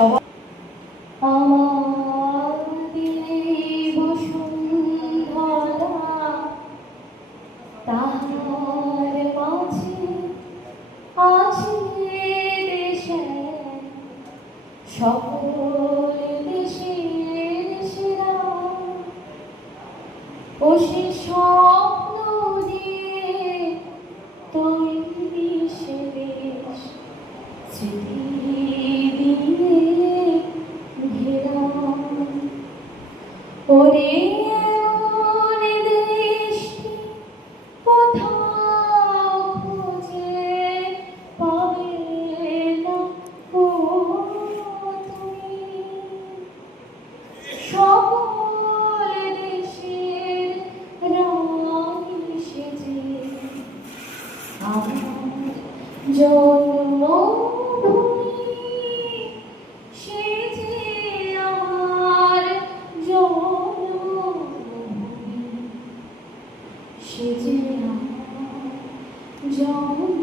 সবাই আমার দিনে বসুন্ধরা তাহার মাঝে আছে দেশে সকল দেশের সেরা ও সে স্বপ্ন দিয়ে তৈরি সে দেশ স্মৃতি দিয়ে ঘেরা ওরে ওরে দেশটি কোথাও খুঁজে পাবে না ও তুমি সকল দেশের রানী সেজে আমার জন্মভূমি সে যে আমার জন্মভূমি সে যে আমার জন্ম